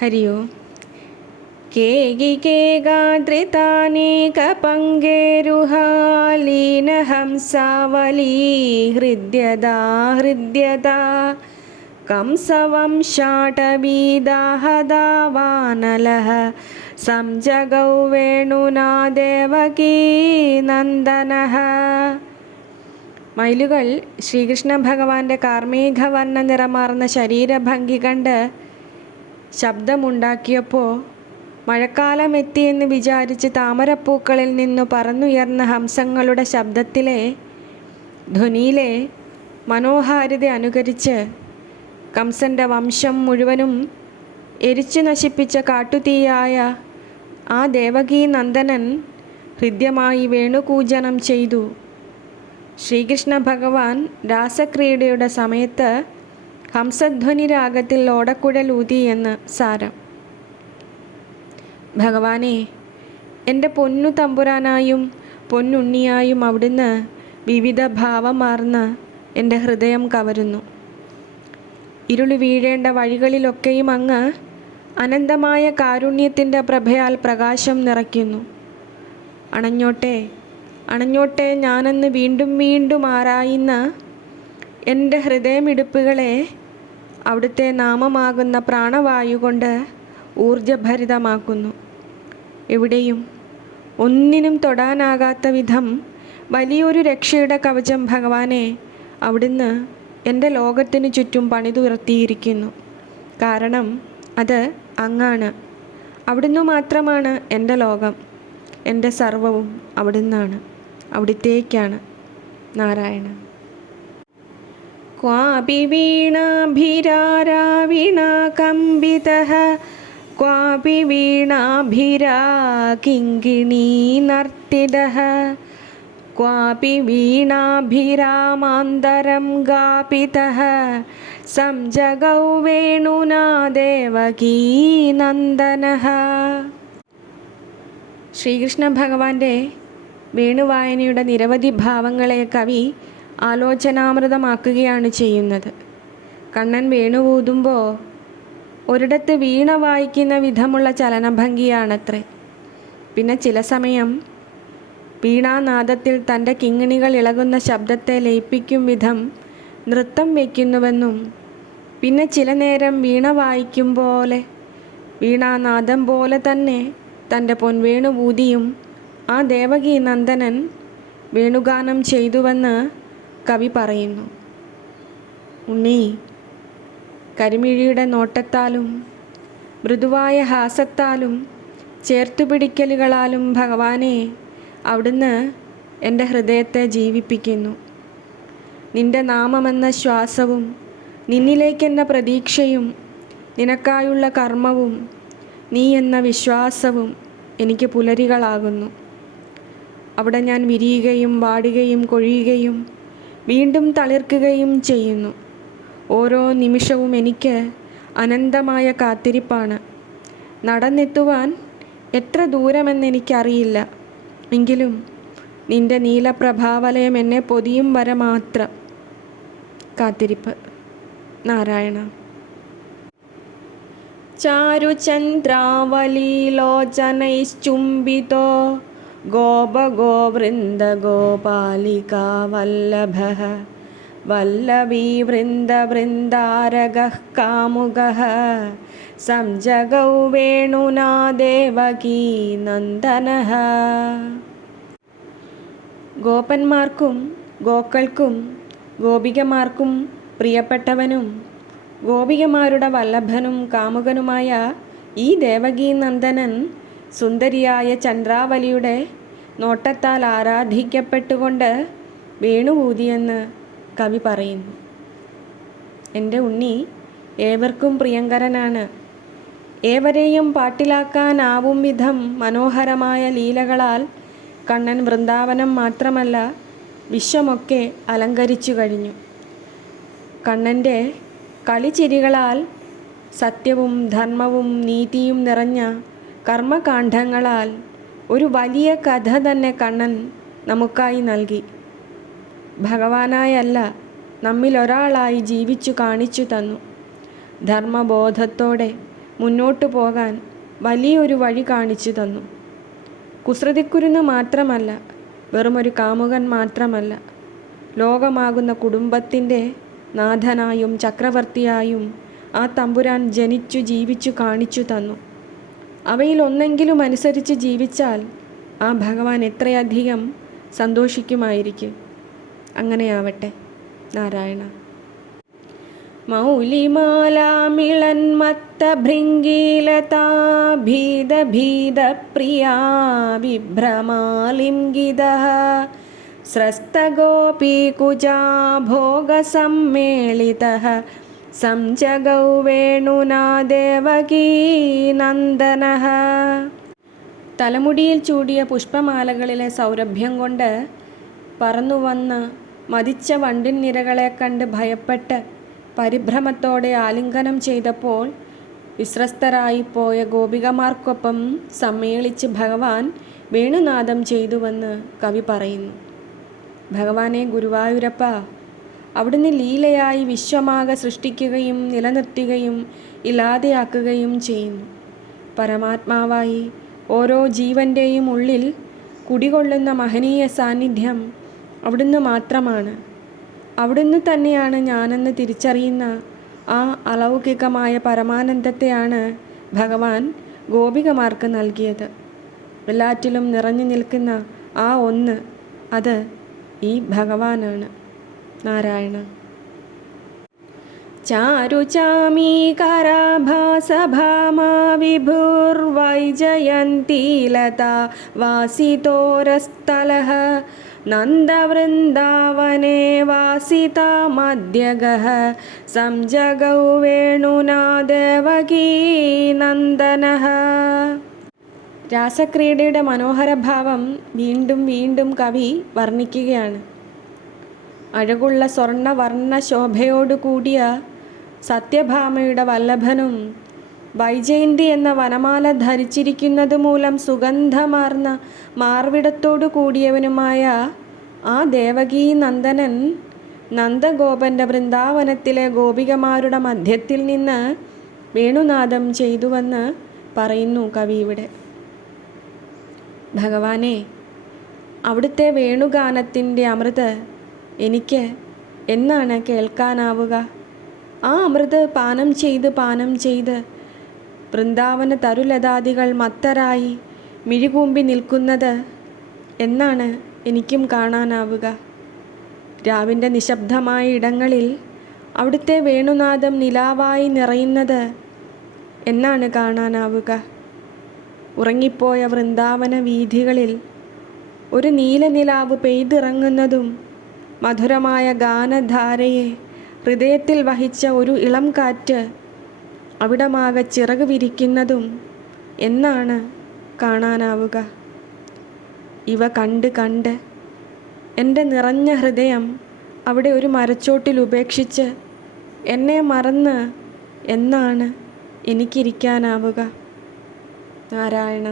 हरि ओं। केगिकेगात्रितानेकपङ्गेरुहालीनहंसावली हृद्यदा हृद्यदा कंसवंशाटवीदाहदावानलः संजगौ വേണുനാ ദേവകീ നന്ദനഃ. മയിലുകൾ ശ്രീകൃഷ്ണ ഭഗവാന്റെ കാർമേഘവർണ്ണ നിറമാർന്ന ശരീരഭംഗി കണ്ട് ശബ്ദമുണ്ടാക്കിയപ്പോൾ മഴക്കാലം എത്തിയെന്ന് വിചാരിച്ച് താമരപ്പൂക്കളിൽ നിന്നു പറന്നുയർന്ന ഹംസങ്ങളുടെ ശബ്ദത്തിലെ ധ്വനിയിലെ മനോഹാരിത അനുകരിച്ച് കംസൻ്റെ വംശം മുഴുവനും എരിച്ചു നശിപ്പിച്ച കാട്ടുതീയായ ആ ദേവകീ നന്ദനൻ ഹൃദ്യമായി വേണുകൂജനം ചെയ്തു. ശ്രീകൃഷ്ണ ഭഗവാൻ രാസക്രീഡയുടെ സമയത്ത് ഹംസധ്വനി രാഗത്തിൽ ഓടക്കുഴലൂതി എന്ന് സാരം. ഭഗവാനെ, എൻ്റെ പൊന്നു തമ്പുരാനായും പൊന്നുണ്ണിയായും അവിടുന്ന് വിവിധ ഭാവമാർന്ന് എൻ്റെ ഹൃദയം കവരുന്നു. ഇരുളു വീഴേണ്ട വഴികളിലൊക്കെയും അങ്ങ് അനന്തമായ കാരുണ്യത്തിൻ്റെ പ്രഭയാൽ പ്രകാശം നിറയ്ക്കുന്നു. അണഞ്ഞോട്ടെ അണഞ്ഞോട്ടെ ഞാനെന്ന് വീണ്ടും വീണ്ടും ആരായുന്ന എൻ്റെ ഹൃദയമിടിപ്പുകളെ അവിടുത്തെ നാമമാകുന്ന പ്രാണവായു കൊണ്ട് ഊർജഭരിതമാക്കുന്നു. എവിടെയും ഒന്നിനും തൊടാനാകാത്ത വിധം വലിയൊരു രക്ഷയുടെ കവചം ഭഗവാനെ അവിടുന്ന് എൻ്റെ ലോകത്തിന് ചുറ്റും പണിതുയർത്തിയിരിക്കുന്നു. കാരണം അത് അങ്ങാണ്. അവിടുന്ന് മാത്രമാണ് എൻ്റെ ലോകം. എൻ്റെ സർവവും അവിടുന്നാണ്, അവിടുത്തേക്കാണ്. നാരായണ. ക്വാപി വീണാഭിരാരാവിണാകമ്പിതഃ ക്വാപി വീണാഭിരാകിങ്കിണീനർത്തിതഃ ക്വാപി വീണാഭിരാമാന്തരം ഗാപിതഃ സംജഗൗ വേണുനാ ദേവകീ നന്ദനഃ. ശ്രീകൃഷ്ണ ഭഗവാന്റെ വേണുവായനയുടെ നിരവധി ഭാവങ്ങളെ കവി ആലോചനാമൃതമാക്കുകയാണ് ചെയ്യുന്നത്. കണ്ണൻ വേണുവൂതുമ്പോൾ ഒരിടത്ത് വീണ വായിക്കുന്ന വിധമുള്ള ചലനഭംഗിയാണത്രേ. പിന്നെ ചില സമയം വീണാനാദത്തിൽ തൻ്റെ കിങ്ങിണികൾ ഇളകുന്ന ശബ്ദത്തെ ലയിപ്പിക്കും വിധം നൃത്തം വയ്ക്കുന്നുവെന്നും, പിന്നെ ചില നേരം വീണ വായിക്കും പോലെ വീണാനാദം പോലെ തന്നെ തൻ്റെ പൊൻവേണുവൂതിയും ആ ദേവകീ നന്ദനൻ വേണുഗാനം ചെയ്തുവെന്ന് കവി പറയുന്നു. ഉണ്ണി, കരിമിഴിയുടെ നോട്ടത്താലും മൃദുവായ ഹാസത്താലും ചേർത്തുപിടിക്കലുകളാലും ഭഗവാനെ അവിടുന്ന് എൻ്റെ ഹൃദയത്തെ ജീവിപ്പിക്കുന്നു. നിൻ്റെ നാമമെന്ന ശ്വാസവും നിന്നിലേക്കെന്ന പ്രതീക്ഷയും നിനക്കായുള്ള കർമ്മവും നീ എന്ന വിശ്വാസവും എനിക്ക് പുലരികളാകുന്നു. അവിടെ ഞാൻ വിരിയുകയും വാടുകയും കൊഴിയുകയും വീണ്ടും തളിർക്കുകയും ചെയ്യുന്നു. ഓരോ നിമിഷവും എനിക്ക് അനന്തമായ കാത്തിരിപ്പാണ്. നടന്നെത്തുവാൻ എത്ര ദൂരമെന്നെനിക്കറിയില്ല. എങ്കിലും നിൻ്റെ നീലപ്രഭാവലയം എന്നെ പൊതിയും വരെ മാത്രം കാത്തിരിപ്പ്. നാരായണ. ചാരുചന്ദ്രാവലീലോചനൈശ്ചുംബിതോ ഗോപഗോവൃന്ദഗോപാലികാ വല്ലഭഃ വല്ലഭീവൃന്ദവൃന്ദാരകഃ കാമുകഃ സംജഗൗ വേണുനാ ദേവകീ നന്ദനഃ. ഗോപന്മാർക്കും ഗോക്കൾക്കും ഗോപികമാർക്കും പ്രിയപ്പെട്ടവനും ഗോപികമാരുടെ വല്ലഭനും കാമുകനുമായ ഈ ദേവകീ നന്ദനൻ സുന്ദരിയായ ചന്ദ്രാവലിയുടെ നോട്ടത്താൽ ആരാധിക്കപ്പെട്ടുകൊണ്ട് വേണുവൂതിയെന്ന് കവി പറയുന്നു. എൻ്റെ ഉണ്ണി ഏവർക്കും പ്രിയങ്കരനാണ്. ഏവരെയും പാട്ടിലാക്കാനാവും വിധം മനോഹരമായ ലീലകളാൽ കണ്ണൻ വൃന്ദാവനം മാത്രമല്ല വിശ്വമൊക്കെ അലങ്കരിച്ചു കഴിഞ്ഞു. കണ്ണൻ്റെ കളിച്ചിരികളാൽ സത്യവും ധർമ്മവും നീതിയും നിറഞ്ഞ കർമ്മകാണ്ഡങ്ങളാൽ ഒരു വലിയ കഥ തന്നെ കണ്ണൻ നമുക്കായി നൽകി. ഭഗവാനായല്ല, നമ്മിലൊരാളായി ജീവിച്ചു കാണിച്ചു തന്നു. ധർമ്മബോധത്തോടെ മുന്നോട്ടു പോകാൻ വലിയൊരു വഴി കാണിച്ചു തന്നു. കുസൃതിക്കുരുന്ന് മാത്രമല്ല, വെറുമൊരു കാമുകൻ മാത്രമല്ല, ലോകമാകുന്ന കുടുംബത്തിൻ്റെ നാഥനായും ചക്രവർത്തിയായും ആ തമ്പുരാൻ ജനിച്ചു ജീവിച്ചു കാണിച്ചു തന്നു. അവയിൽ ഒന്നെങ്കിലും അനുസരിച്ച് ജീവിച്ചാൽ ആ ഭഗവാൻ എത്രയധികം സന്തോഷിക്കുമായിരിക്കും. അങ്ങനെയാവട്ടെ. നാരായണ. മൗലിമാലാമിളന്മത്തഭൃംഗീലതാ ഭീതഭീതപ്രിയാ വിഭ്രമാലിംഗിതഃ സ്രസ്തഗോപീകുജാ ഭോഗസമ്മേളിതഃ സംജഗൗ വേണുനാ ദേവകീനന്ദനഃ. തലമുടിയിൽ ചൂടിയ പുഷ്പമാലകളിലെ സൗരഭ്യം കൊണ്ട് പറന്നുവന്ന് മതിച്ച വണ്ടിൻ നിരകളെ കണ്ട് ഭയപ്പെട്ട് പരിഭ്രമത്തോടെ ആലിംഗനം ചെയ്തപ്പോൾ വിശ്രസ്തരായിപ്പോയ ഗോപികമാർക്കൊപ്പം സമ്മേളിച്ച് ഭഗവാൻ വേണുനാദം ചെയ്തുവെന്ന് കവി പറയുന്നു. ഭഗവാനെ ഗുരുവായൂരപ്പ, അവിടുന്ന് ലീലയായി വിശ്വമാകെ സൃഷ്ടിക്കുകയും നിലനിർത്തുകയും ഇല്ലാതെയാക്കുകയും ചെയ്യുന്നു. പരമാത്മാവായി ഓരോ ജീവൻ്റെയും ഉള്ളിൽ കുടികൊള്ളുന്ന മഹനീയ സാന്നിധ്യം അവിടുന്ന് മാത്രമാണ്. അവിടുന്ന് തന്നെയാണ് ഞാനെന്ന് തിരിച്ചറിയുന്ന ആ അലൗകികമായ പരമാനന്ദത്തെയാണ് ഭഗവാൻ ഗോപികമാർക്ക് നൽകിയത്. എല്ലാറ്റിലും നിറഞ്ഞു നിൽക്കുന്ന ആ ഒന്ന്, അത് ഈ ഭഗവാനാണ്. നാരായണ. ചാരുചാമീകരാഭാസഭാമാ വിഭുർവൈജയന്തിലതാ വാസിതോരസ്ഥലഃ നന്ദവൃന്ദാവനേ വാസിതാ മദ്യഗഃ സംജഗൗ വേണുനാ ദേവകീനന്ദനഃ. രാസക്രീഡയുടെ മനോഹരഭാവം വീണ്ടും വീണ്ടും കവി വർണ്ണിക്കുകയാണ്. അഴകുള്ള സ്വർണ്ണവർണ്ണ ശോഭയോടുകൂടിയ സത്യഭാമയുടെ വല്ലഭനും വൈജയന്തി എന്ന വനമാല ധരിച്ചിരിക്കുന്നത് മൂലം സുഗന്ധമാർന്ന മാർവിടത്തോടു കൂടിയവനുമായ ആ ദേവകീ നന്ദനൻ നന്ദഗോപൻ്റെ വൃന്ദാവനത്തിലെ ഗോപികമാരുടെ മധ്യത്തിൽ നിന്ന് വേണുനാദം ചെയ്തുവെന്ന് പറയുന്നു കവി ഇവിടെ. ഭഗവാനെ, അവിടുത്തെ വേണുഗാനത്തിൻ്റെ അമൃത് എനിക്ക് എന്നാണ് കേൾക്കാനാവുക? ആ അമൃത് പാനം ചെയ്ത് വൃന്ദാവന തരുലതാദികൾ മത്തരായി മിഴികൂമ്പി നിൽക്കുന്നത് എന്നാണ് എനിക്കും കാണാനാവുക? രാവിൻ്റെ നിശബ്ദമായ ഇടങ്ങളിൽ അവിടുത്തെ വേണുനാദം നിലാവായി നിറയുന്നത് എന്നാണ് കാണാനാവുക? ഉറങ്ങിപ്പോയ വൃന്ദാവന വീഥികളിൽ ഒരു നീലനിലാവ് പെയ്തിറങ്ങുന്നതും മധുരമായ ഗാനധാരയെ ഹൃദയത്തിൽ വഹിച്ച ഒരു ഇളം കാറ്റ് അവിടമാകെ ചിറക് വിരിക്കുന്നതും എന്നാണ് കാണാനാവുക? ഇവ കണ്ട് എൻ്റെ നിറഞ്ഞ ഹൃദയം അവിടെ ഒരു മരച്ചോട്ടിൽ ഉപേക്ഷിച്ച് എന്നെ മറന്ന് എന്നാണ് എനിക്കിരിക്കാനാവുക? നാരായണ.